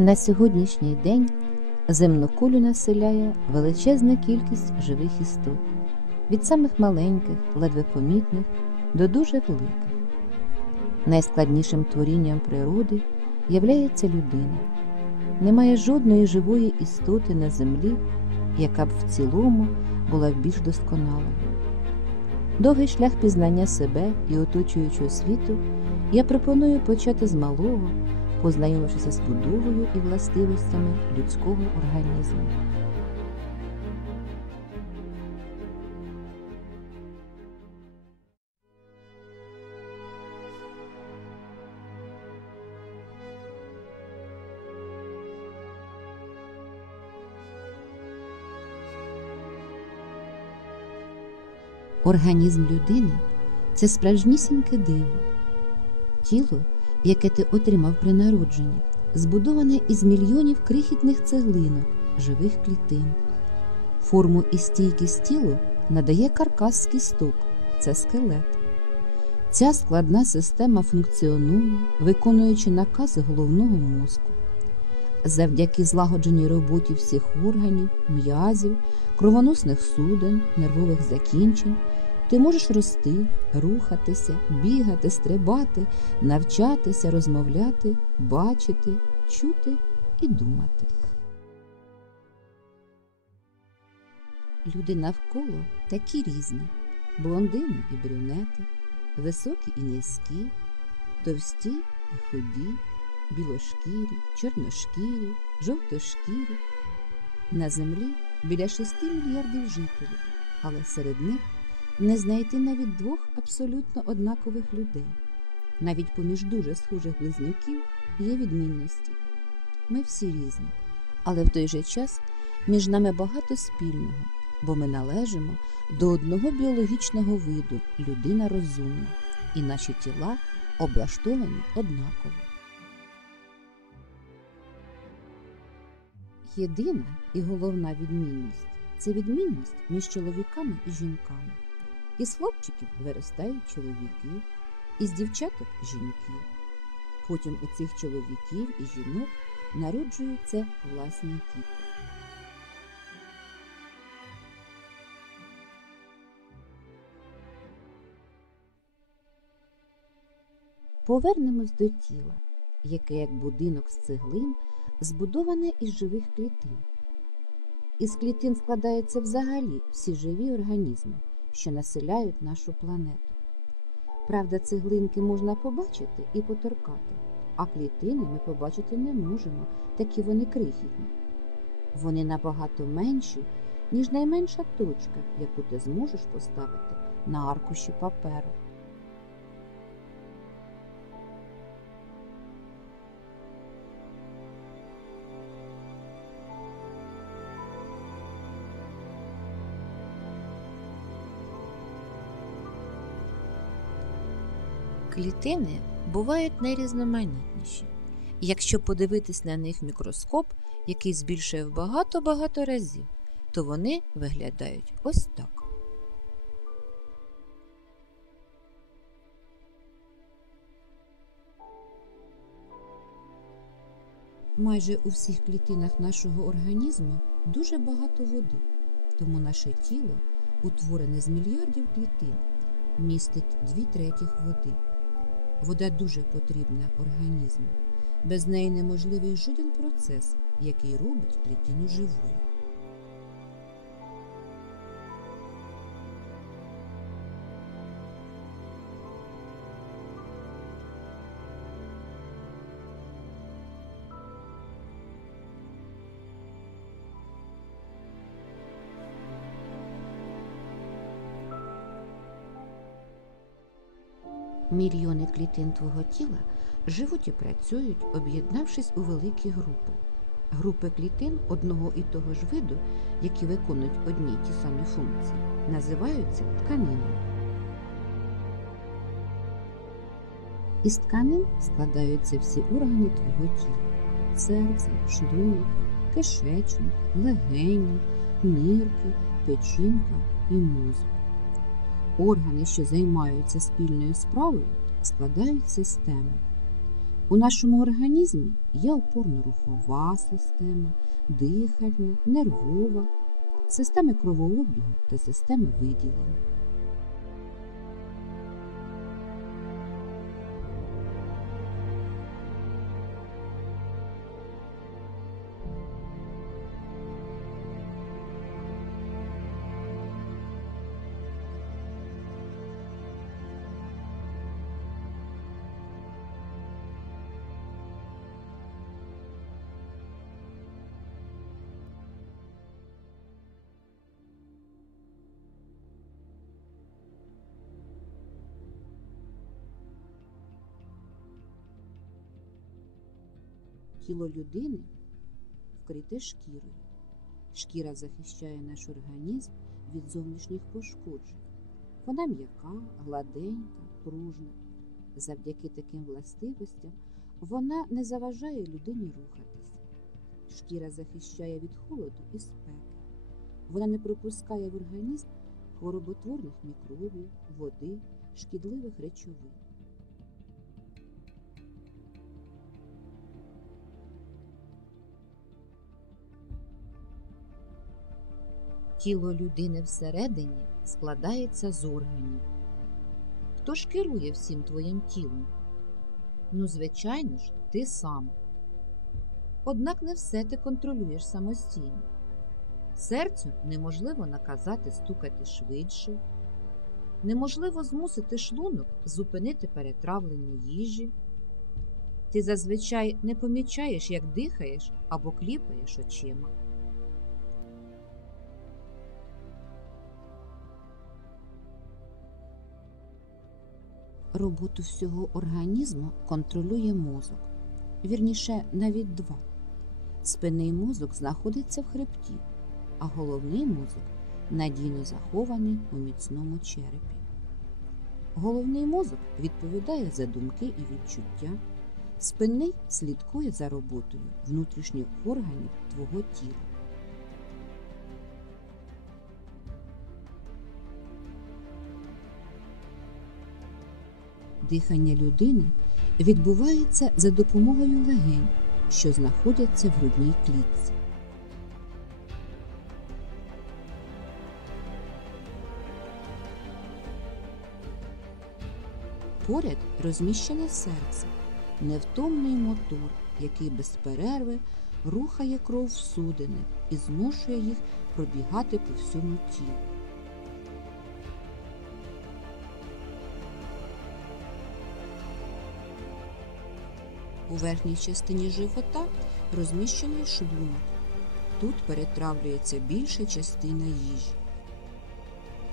На сьогоднішній день земну кулю населяє величезна кількість живих істот, від самих маленьких, ледве помітних до дуже великих. Найскладнішим творінням природи являється людина. Немає жодної живої істоти на землі, яка б в цілому була більш досконалою. Довгий шлях пізнання себе і оточуючого світу я пропоную почати з малого познайомившися з будовою і властивостями людського організму. Організм людини це справжнісіньке диво, тіло яке ти отримав при народженні, збудоване із мільйонів крихітних цеглинок, живих клітин. Форму і стійкість тілу надає каркас кісток це скелет. Ця складна система функціонує, виконуючи накази головного мозку. Завдяки злагодженій роботі всіх органів, м'язів, кровоносних суден, нервових закінчень. Ти можеш рости, рухатися, бігати, стрибати, навчатися, розмовляти, бачити, чути і думати. Люди навколо такі різні блондини і брюнети, високі і низькі, товсті і худі, білошкірі, чорношкірі, жовтошкірі. На землі біля шести мільярдів жителів, але серед них не знайти навіть двох абсолютно однакових людей. Навіть поміж дуже схожих близнюків є відмінності. Ми всі різні, але в той же час між нами багато спільного, бо ми належимо до одного біологічного виду людина розумна, і наші тіла облаштовані однаково. Єдина і головна відмінність це відмінність між чоловіками і жінками. Із хлопчиків виростають чоловіки, із дівчаток жінки. Потім у цих чоловіків і жінок народжуються власні діти. Повернемось до тіла, яке, як будинок з цеглин, збудоване із живих клітин. Із клітин складаються взагалі всі живі організми що населяють нашу планету. Правда, цеглинки можна побачити і поторкати, а клітини ми побачити не можемо, такі вони крихітні. Вони набагато менші, ніж найменша точка, яку ти зможеш поставити на аркуші паперу. Клітини бувають найрізноманітніші. Якщо подивитись на них мікроскоп, який збільшує в багато-багато разів, то вони виглядають ось так. Майже у всіх клітинах нашого організму дуже багато води, тому наше тіло, утворене з мільярдів клітин, містить дві третіх води. Вода дуже потрібна організму. Без неї неможливий жоден процес, який робить клітину живою. Мільйони клітин твого тіла живуть і працюють, об'єднавшись у великі групи. Групи клітин одного і того ж виду, які виконують одні й ті самі функції, називаються тканинами. Із тканин складаються всі органи твого тіла серце, шлунок, кишечник, легені, нирки, печінка і мозок. Органи, що займаються спільною справою, складають системи. У нашому організмі є опорно-рухова система, дихальна, нервова, системи кровообігу та системи виділення. Тіло людини вкрите шкірою. Шкіра захищає наш організм від зовнішніх пошкоджень. Вона м'яка, гладенька, пружна. Завдяки таким властивостям вона не заважає людині рухатись. Шкіра захищає від холоду і спеки. Вона не пропускає в організм хвороботворних мікробів, води, шкідливих речовин. Тіло людини всередині складається з органів. Хто ж керує всім твоїм тілом? Ну, звичайно ж, ти сам. Однак не все ти контролюєш самостійно. Серцю неможливо наказати стукати швидше, неможливо змусити шлунок зупинити перетравлення їжі. Ти зазвичай не помічаєш, як дихаєш або кліпаєш очима. Роботу всього організму контролює мозок, вірніше навіть два. Спинний мозок знаходиться в хребті, а головний мозок надійно захований у міцному черепі. Головний мозок відповідає за думки і відчуття, спинний слідкує за роботою внутрішніх органів твого тіла. Дихання людини відбувається за допомогою легень, що знаходяться в грудній клітці. Поряд розміщене серце, невтомний мотор, який без перерви рухає кров в судини і змушує їх пробігати по всьому тілу. У верхній частині живота розміщений шлунок. Тут перетравлюється більша частина їжі.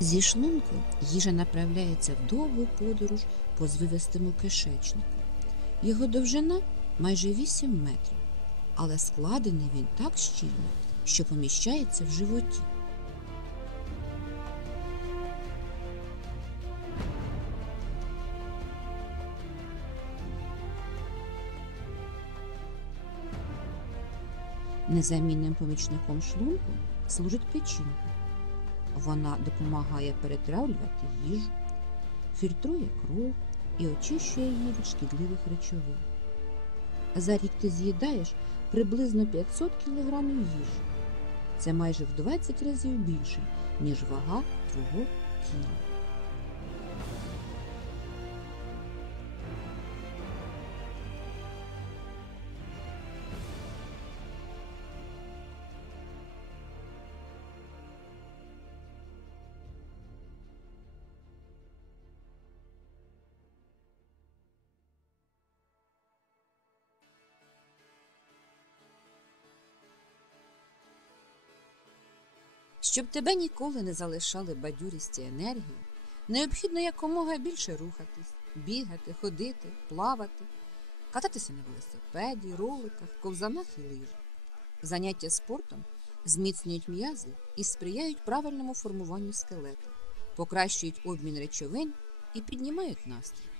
Зі шлунку їжа направляється в довгу подорож по звивистому кишечнику. Його довжина майже 8 метрів, але складений він так щільно, що поміщається в животі. Незамінним помічником шлунку служить печінка. Вона допомагає перетравлювати їжу, фільтрує кров і очищує її від шкідливих речовин. За рік ти з'їдаєш приблизно 500 кг їжі. Це майже в 20 разів більше, ніж вага твого тіла. Щоб тебе ніколи не залишали бадюрість і енергії, необхідно якомога більше рухатись, бігати, ходити, плавати, кататися на велосипеді, роликах, ковзанах і лижах. Заняття спортом зміцнюють м'язи і сприяють правильному формуванню скелету, покращують обмін речовин і піднімають настрій.